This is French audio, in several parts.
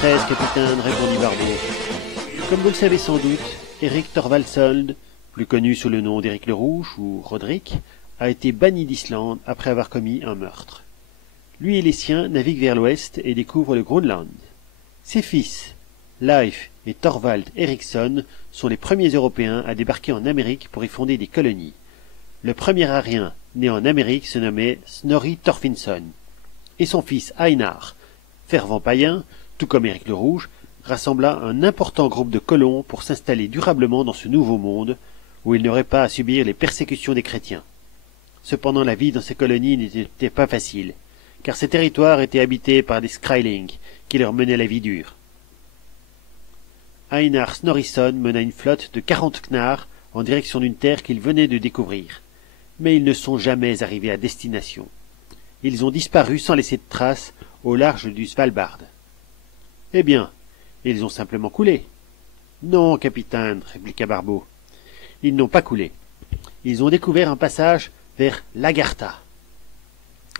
13, capitaine, répondit Barbeau. Comme vous le savez sans doute, Eric Thorvaldsold, plus connu sous le nom d'Éric le Rouge ou Roderick, a été banni d'Islande après avoir commis un meurtre. Lui et les siens naviguent vers l'ouest et découvrent le Groenland. Ses fils, Leif et Thorvald Eriksson, sont les premiers Européens à débarquer en Amérique pour y fonder des colonies. Le premier Arien né en Amérique se nommait Snorri Thorfinnsson, et son fils Einar, fervent païen, tout comme Éric le Rouge, rassembla un important groupe de colons pour s'installer durablement dans ce nouveau monde, où ils n'auraient pas à subir les persécutions des chrétiens. Cependant la vie dans ces colonies n'était pas facile, car ces territoires étaient habités par des Skrælings, qui leur menaient la vie dure. Einar Snorrisson mena une flotte de 40 knarrs en direction d'une terre qu'ils venaient de découvrir, mais ils ne sont jamais arrivés à destination. Ils ont disparu sans laisser de traces au large du Svalbard. Eh bien, ils ont simplement coulé. Non, capitaine, répliqua Barbeau. Ils n'ont pas coulé. Ils ont découvert un passage vers Lagartha.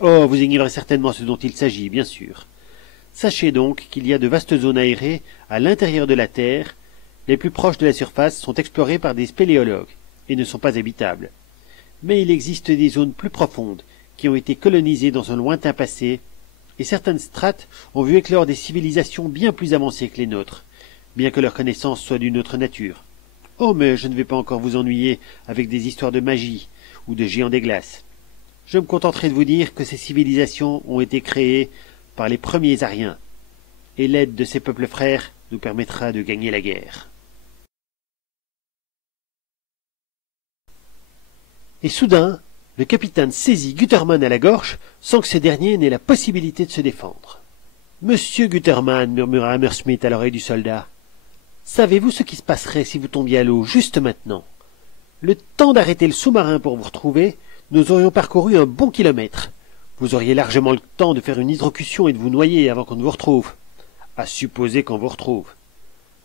Oh, vous ignorez certainement ce dont il s'agit, bien sûr. Sachez donc qu'il y a de vastes zones aérées à l'intérieur de la Terre. Les plus proches de la surface sont explorées par des spéléologues et ne sont pas habitables. Mais il existe des zones plus profondes qui ont été colonisées dans un lointain passé, et certaines strates ont vu éclore des civilisations bien plus avancées que les nôtres, bien que leur connaissance soit d'une autre nature. Oh, mais je ne vais pas encore vous ennuyer avec des histoires de magie ou de géants des glaces. Je me contenterai de vous dire que ces civilisations ont été créées par les premiers Ariens, et l'aide de ces peuples frères nous permettra de gagner la guerre. Et soudain, le capitaine saisit Gutermann à la gorge sans que ce dernier n'ait la possibilité de se défendre. « Monsieur Gutermann, murmura Hammersmith à l'oreille du soldat, savez-vous ce qui se passerait si vous tombiez à l'eau juste maintenant? Le temps d'arrêter le sous-marin pour vous retrouver, nous aurions parcouru un bon kilomètre. Vous auriez largement le temps de faire une hydrocution et de vous noyer avant qu'on ne vous retrouve. À supposer qu'on vous retrouve.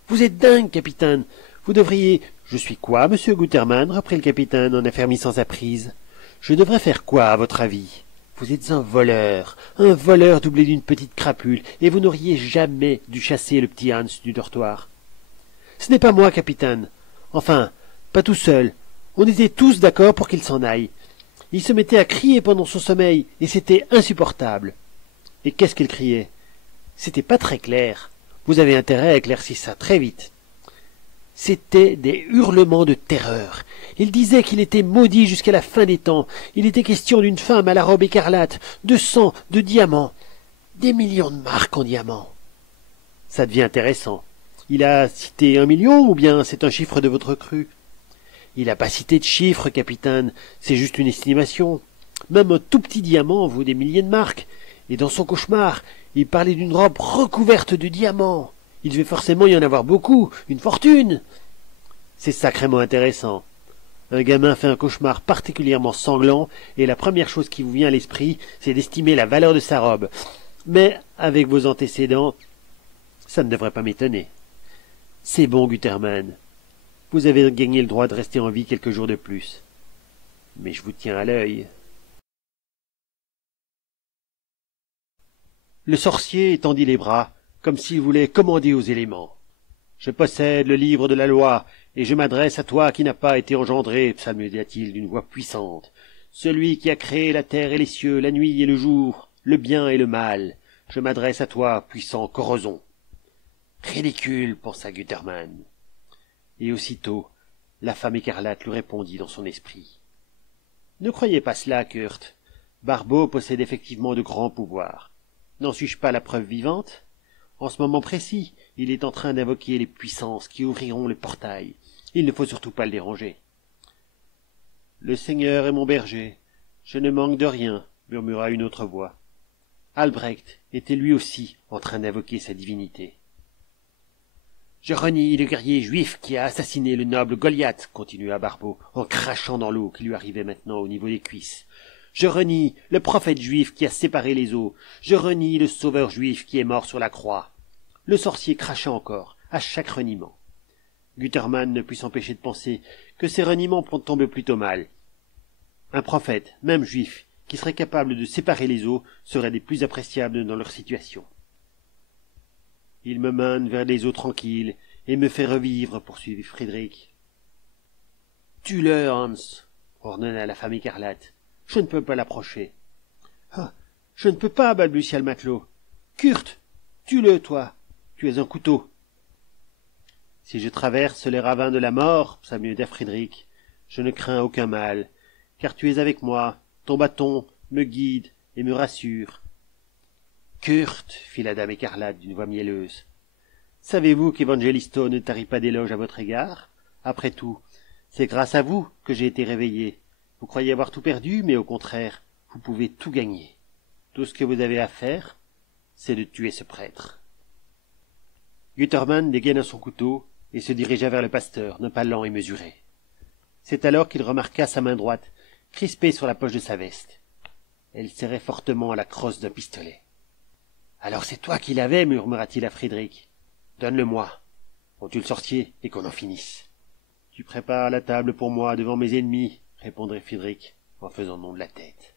Vous êtes dingue, capitaine. Vous devriez... Je suis quoi, monsieur Gutermann, reprit le capitaine en affermissant sa prise. Je devrais faire quoi, à votre avis? Vous êtes un voleur doublé d'une petite crapule, et vous n'auriez jamais dû chasser le petit Hans du dortoir. Ce n'est pas moi, capitaine. Enfin, pas tout seul. On était tous d'accord pour qu'il s'en aille. Il se mettait à crier pendant son sommeil, et c'était insupportable. Et qu'est-ce qu'il criait? C'était pas très clair. Vous avez intérêt à éclaircir ça très vite. C'étaient des hurlements de terreur. Il disait qu'il était maudit jusqu'à la fin des temps. Il était question d'une femme à la robe écarlate, de sang, de diamants. Des millions de marques en diamants. Ça devient intéressant. Il a cité 1 million, ou bien c'est un chiffre de votre cru? Il n'a pas cité de chiffre, capitaine, c'est juste une estimation. Même un tout petit diamant vaut des milliers de marques, et dans son cauchemar, il parlait d'une robe recouverte de diamants. Il devait forcément y en avoir beaucoup, une fortune. C'est sacrément intéressant. Un gamin fait un cauchemar particulièrement sanglant, et la première chose qui vous vient à l'esprit, c'est d'estimer la valeur de sa robe. Mais, avec vos antécédents, ça ne devrait pas m'étonner. C'est bon, Gutermann. Vous avez gagné le droit de rester en vie quelques jours de plus. Mais je vous tiens à l'œil. Le sorcier étendit les bras, comme s'il voulait commander aux éléments. « Je possède le livre de la loi, et je m'adresse à toi qui n'as pas été engendré, psalmodia-t-il d'une voix puissante. Celui qui a créé la terre et les cieux, la nuit et le jour, le bien et le mal. Je m'adresse à toi, puissant Corazon. » Ridicule, pensa Gutermann. Et aussitôt, la femme écarlate lui répondit dans son esprit. « Ne croyez pas cela, Kurt. Barbeau possède effectivement de grands pouvoirs. N'en suis-je pas la preuve vivante? En ce moment précis, il est en train d'invoquer les puissances qui ouvriront le portail. Il ne faut surtout pas le déranger. »« Le Seigneur est mon berger. Je ne manque de rien, » murmura une autre voix. Albrecht était lui aussi en train d'invoquer sa divinité. « Je renie le guerrier juif qui a assassiné le noble Goliath, » continua Barbeau, en crachant dans l'eau qui lui arrivait maintenant au niveau des cuisses. « Je renie le prophète juif qui a séparé les eaux. Je renie le sauveur juif qui est mort sur la croix. » Le sorcier cracha encore, à chaque reniement. Gutermann ne put s'empêcher de penser que ces reniements tombaient plutôt mal. Un prophète, même juif, qui serait capable de séparer les eaux, serait des plus appréciables dans leur situation. Il me mène vers les eaux tranquilles et me fait revivre, poursuivit Frédéric. Tue-le, Hans, ordonna la femme écarlate. Je ne peux pas l'approcher. Ah, je ne peux pas, balbutia le matelot. Kurt, tue-le, toi. Tu es un couteau. Si je traverse les ravins de la mort, s'amusa Frédéric, je ne crains aucun mal, car tu es avec moi, ton bâton me guide et me rassure. Kurt, fit la dame écarlate d'une voix mielleuse, savez-vous qu'Evangelisto ne tarit pas d'éloges à votre égard? Après tout, c'est grâce à vous que j'ai été réveillé. Vous croyez avoir tout perdu, mais au contraire, vous pouvez tout gagner. Tout ce que vous avez à faire, c'est de tuer ce prêtre. Gutermann dégaina son couteau et se dirigea vers le pasteur, d'un pas lent et mesuré. C'est alors qu'il remarqua sa main droite, crispée sur la poche de sa veste. Elle serrait fortement à la crosse d'un pistolet. « Alors c'est toi qui l'avais, murmura-t-il à Frédéric. « Donne-le-moi. On tue le sorcier et qu'on en finisse. »« Tu prépares la table pour moi devant mes ennemis, répondrait Frédéric en faisant non de la tête.